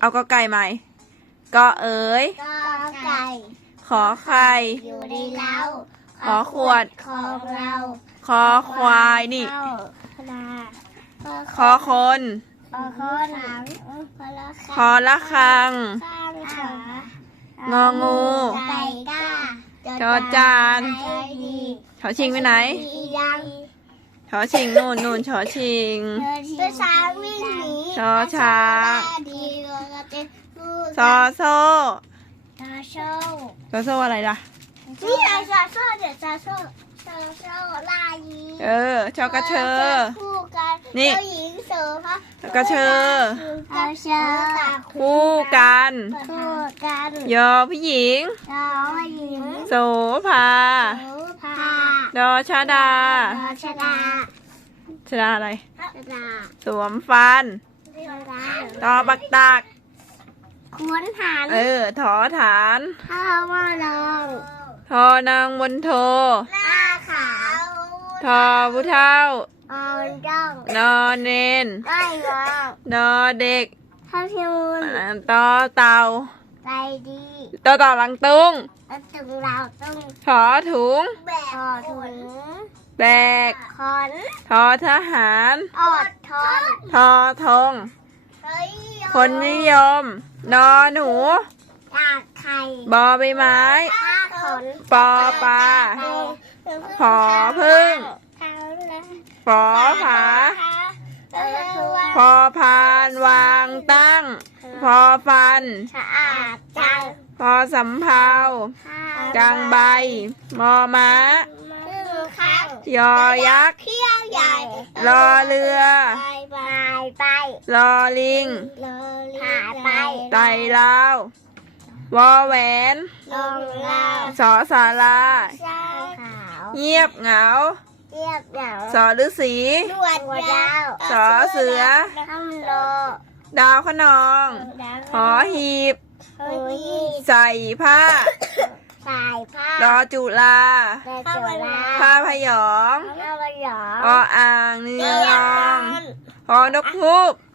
เอาก็ไก่ไหมก็เอ๋ย ก็ไก่ ขอไข่ อยู่ในเล้าขอขวด ของเราคอควายนี่เข้านาคอคน ขอคนขอละคอละคังข้างขางองูไก่ก้าจอจานไก่ดีชอชิงไปไหนดียังชอชิงนู่นนู่นชอชิงตัวช้างวิ่งหนี ชอช้างดีก็จะพูดซอโซ่ซาโซ่ซอโซ่อะไรล่ะนี่ไงซาโซ่เดี๋ยวซาโซ่ซาโซ่ลายีเออชอกระเชอคู่กันนี่เจ้าหญิงเสือพระกระเชอกระเชอคู่กันคู่กันยอผู้หญิงเจ้าหญิงโสภาโสภาดอชาดาราชดาชดาอะไรชดาสวมฟันชดา ตอบักตักขุนหันเออถอฐานข้าวว่าลองทอนางบนโทหน้าขาวทอผู้เท่าอ่อนจ้องนอเนนไม่มองนอเด็กข้าวพิมุนตอเต่า ใจดีตอเต่าหลังตุงแล้วถึงเราต้องถอถุง แบกคอถุงแบกคอนทอทหารอดทนทอทงคนนิยม นอหนูตากไข่บอใบไม้ผ้าขนปอปลาผอพึ่งปอผาพอพานวางตั้งพ อฟัน สะอาดจังพอสำเภากลางใบ มอม้าครึ่งข้างยอยักษ์ เขี้ยวใหญ่รอเรือ ไปไปไปรอลิงผ่าไปไตลาว วอแหวน ลงเราสอสาราเช้าขาวเงียบเหงา เรียบเหงาสอฤาษีนวดยาวสอเสือ ทำโล ดาวขนอง หอหีบหูยี่ใส่ผ้า สายผ้ารอจุลาข้าวลาผ้าพยองข้าวหยอออ่างเนืองพอนกฮูกพ